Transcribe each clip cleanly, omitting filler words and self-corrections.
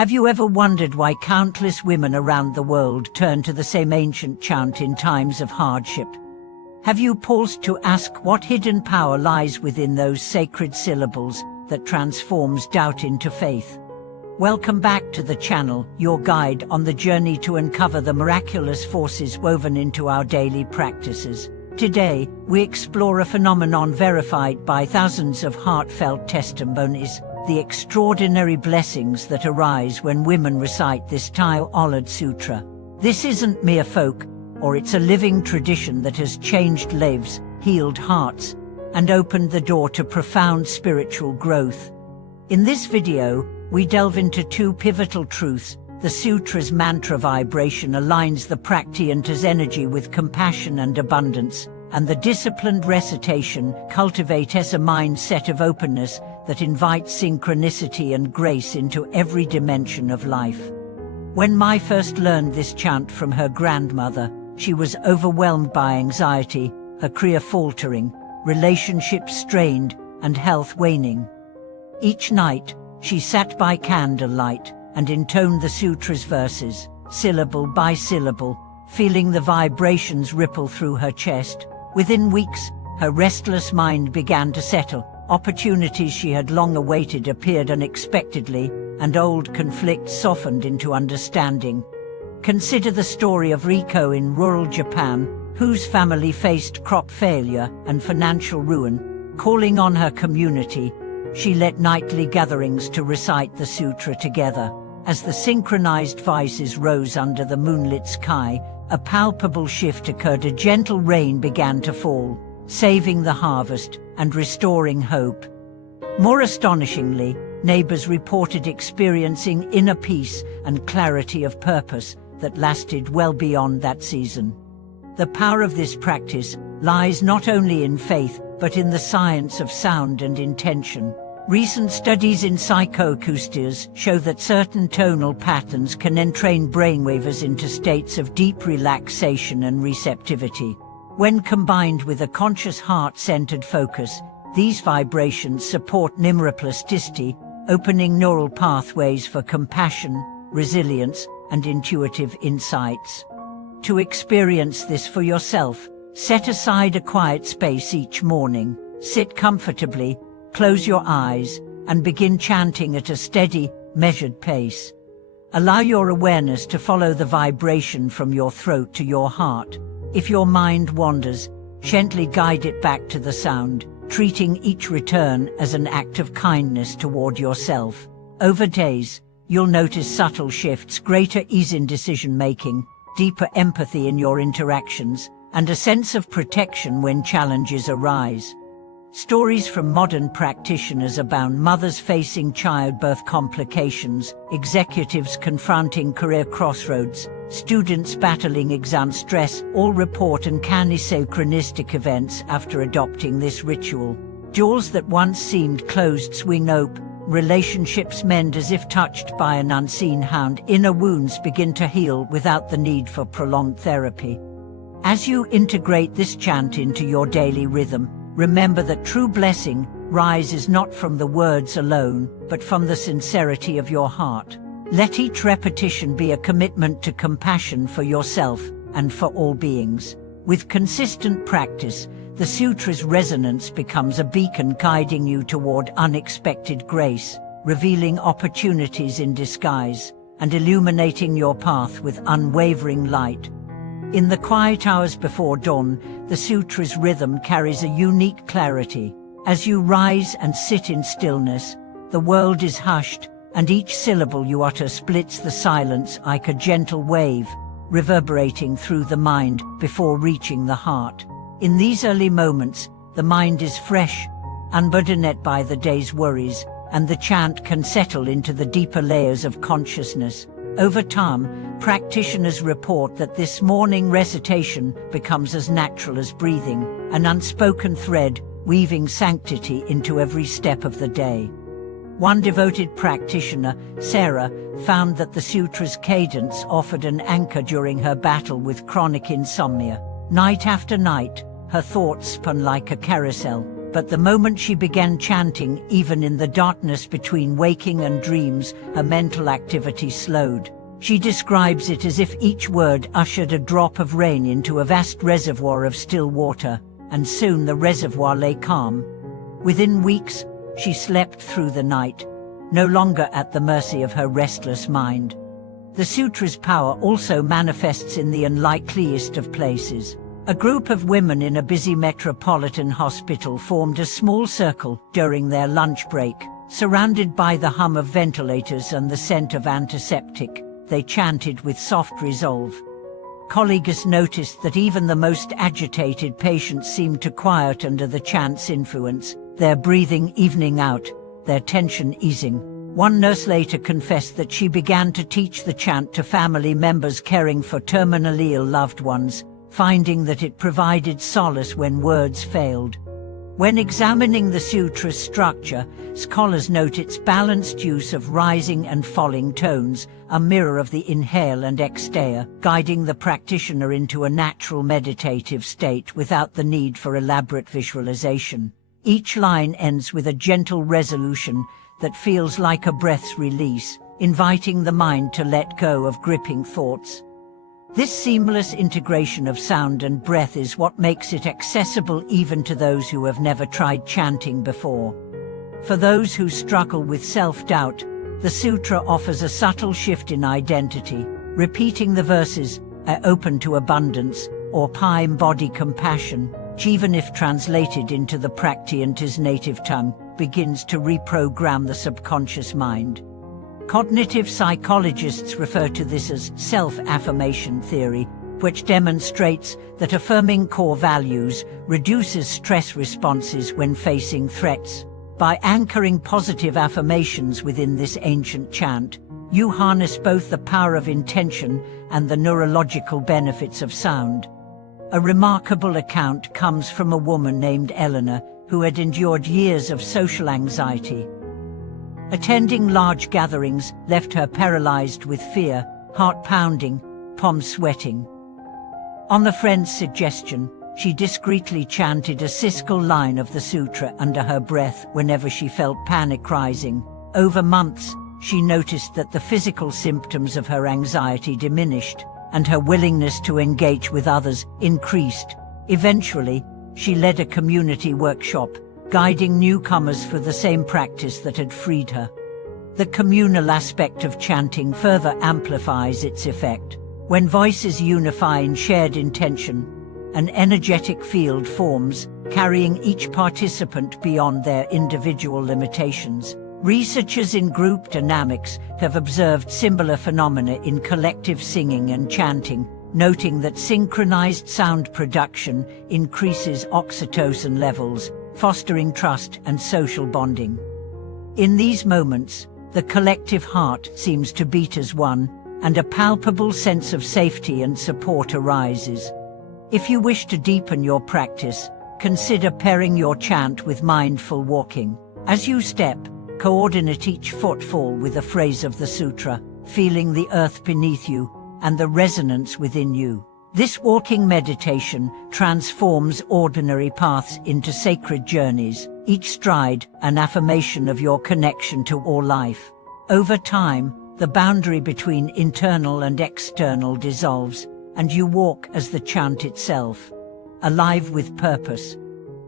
Have you ever wondered why countless women around the world turn to the same ancient chant in times of hardship? Have you paused to ask what hidden power lies within those sacred syllables that transforms doubt into faith? Welcome back to the channel, your guide on the journey to uncover the miraculous forces woven into our daily practices. Today, we explore a phenomenon verified by thousands of heartfelt testimonies, the extraordinary blessings that arise when women recite this time-honored sutra. This isn't mere folk, or it's a living tradition that has changed lives, healed hearts, and opened the door to profound spiritual growth. In this video, we delve into two pivotal truths. The sutra's mantra vibration aligns the practitioner's energy with compassion and abundance, and the disciplined recitation cultivates a mindset of openness that invites synchronicity and grace into every dimension of life. When Mai first learned this chant from her grandmother, she was overwhelmed by anxiety, her career faltering, relationships strained, and health waning. Each night, she sat by candlelight and intoned the sutra's verses, syllable by syllable, feeling the vibrations ripple through her chest. Within weeks, her restless mind began to settle. Opportunities she had long awaited appeared unexpectedly, and old conflicts softened into understanding. Consider the story of Riko in rural Japan, whose family faced crop failure and financial ruin. Calling on her community, she led nightly gatherings to recite the sutra together. As the synchronized voices rose under the moonlit sky, a palpable shift occurred. A gentle rain began to fall, saving the harvest and restoring hope. More astonishingly, neighbors reported experiencing inner peace and clarity of purpose that lasted well beyond that season. The power of this practice lies not only in faith, but in the science of sound and intention. Recent studies in psychoacoustics show that certain tonal patterns can entrain brainwaves into states of deep relaxation and receptivity. When combined with a conscious heart-centered focus, these vibrations support neuroplasticity, opening neural pathways for compassion, resilience, and intuitive insights. To experience this for yourself, set aside a quiet space each morning, sit comfortably, close your eyes, and begin chanting at a steady, measured pace. Allow your awareness to follow the vibration from your throat to your heart. If your mind wanders, gently guide it back to the sound, treating each return as an act of kindness toward yourself. Over days, you'll notice subtle shifts, greater ease in decision-making, deeper empathy in your interactions, and a sense of protection when challenges arise. Stories from modern practitioners abound: mothers facing childbirth complications, executives confronting career crossroads, students battling exam stress, all report uncanny synchronistic events after adopting this ritual. Doors that once seemed closed swing open, relationships mend as if touched by an unseen hand, inner wounds begin to heal without the need for prolonged therapy. As you integrate this chant into your daily rhythm, remember that true blessing rises not from the words alone, but from the sincerity of your heart. Let each repetition be a commitment to compassion for yourself and for all beings. With consistent practice, the sutra's resonance becomes a beacon guiding you toward unexpected grace, revealing opportunities in disguise, and illuminating your path with unwavering light. In the quiet hours before dawn, the sutra's rhythm carries a unique clarity. As you rise and sit in stillness, the world is hushed, and each syllable you utter splits the silence like a gentle wave, reverberating through the mind before reaching the heart. In these early moments, the mind is fresh, unburdened by the day's worries, and the chant can settle into the deeper layers of consciousness. Over time, practitioners report that this morning recitation becomes as natural as breathing, an unspoken thread weaving sanctity into every step of the day. One devoted practitioner, Sarah, found that the sutra's cadence offered an anchor during her battle with chronic insomnia. Night after night, her thoughts spun like a carousel, But the moment she began chanting, even in the darkness between waking and dreams, her mental activity slowed. She describes it as if each word ushered a drop of rain into a vast reservoir of still water, and soon the reservoir lay calm. Within weeks, she slept through the night, no longer at the mercy of her restless mind. The sutra's power also manifests in the unlikeliest of places. A group of women in a busy metropolitan hospital formed a small circle during their lunch break. Surrounded by the hum of ventilators and the scent of antiseptic, they chanted with soft resolve. Colleagues noticed that even the most agitated patients seemed to quiet under the chant's influence, their breathing evening out, their tension easing. One nurse later confessed that she began to teach the chant to family members caring for terminally ill loved ones, finding that it provided solace when words failed. When examining the sutra's structure, scholars note its balanced use of rising and falling tones, a mirror of the inhale and exhale, guiding the practitioner into a natural meditative state without the need for elaborate visualization. Each line ends with a gentle resolution that feels like a breath's release, inviting the mind to let go of gripping thoughts. This seamless integration of sound and breath is what makes it accessible even to those who have never tried chanting before. For those who struggle with self-doubt, the sutra offers a subtle shift in identity. Repeating the verses, "open to abundance," or "pa embody compassion," even if translated into the practitioner's native tongue, begins to reprogram the subconscious mind. Cognitive psychologists refer to this as self-affirmation theory, which demonstrates that affirming core values reduces stress responses when facing threats. By anchoring positive affirmations within this ancient chant, you harness both the power of intention and the neurological benefits of sound. A remarkable account comes from a woman named Eleanor, who had endured years of social anxiety. Attending large gatherings left her paralyzed with fear, heart pounding, palms sweating. On a friend's suggestion, she discreetly chanted a siskel line of the sutra under her breath whenever she felt panic rising. Over months, she noticed that the physical symptoms of her anxiety diminished, and her willingness to engage with others increased. Eventually, she led a community workshop, guiding newcomers for the same practice that had freed her. The communal aspect of chanting further amplifies its effect. When voices unify in shared intention, an energetic field forms, carrying each participant beyond their individual limitations. Researchers in group dynamics have observed similar phenomena in collective singing and chanting, noting that synchronized sound production increases oxytocin levels, fostering trust and social bonding. In these moments, the collective heart seems to beat as one, and a palpable sense of safety and support arises. If you wish to deepen your practice, consider pairing your chant with mindful walking. As you step, coordinate each footfall with a phrase of the sutra, feeling the earth beneath you and the resonance within you. This walking meditation transforms ordinary paths into sacred journeys, each stride an affirmation of your connection to all life. Over time, the boundary between internal and external dissolves, and you walk as the chant itself, alive with purpose.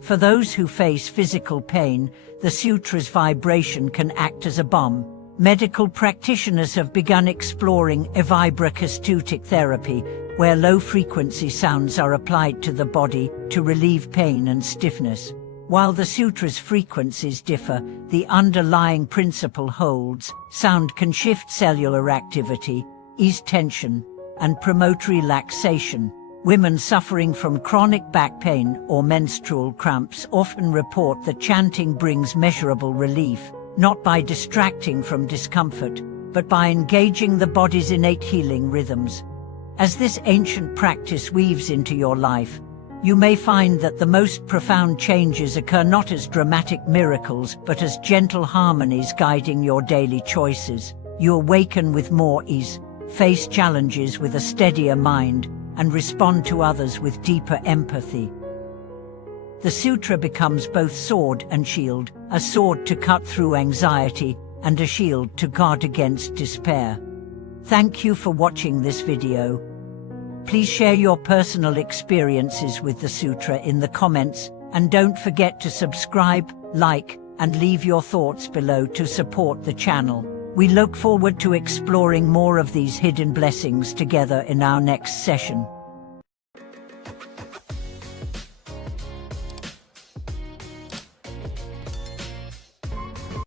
For those who face physical pain, the sutra's vibration can act as a balm. Medical practitioners have begun exploring vibroacoustic therapy, where low-frequency sounds are applied to the body to relieve pain and stiffness. While the sutra's frequencies differ, the underlying principle holds. Sound can shift cellular activity, ease tension, and promote relaxation. Women suffering from chronic back pain or menstrual cramps often report that chanting brings measurable relief, not by distracting from discomfort, but by engaging the body's innate healing rhythms. As this ancient practice weaves into your life, you may find that the most profound changes occur not as dramatic miracles, but as gentle harmonies guiding your daily choices. You awaken with more ease, face challenges with a steadier mind, and respond to others with deeper empathy. The sutra becomes both sword and shield, a sword to cut through anxiety and a shield to guard against despair. Thank you for watching this video. Please share your personal experiences with the sutra in the comments, and don't forget to subscribe, like, and leave your thoughts below to support the channel. We look forward to exploring more of these hidden blessings together in our next session.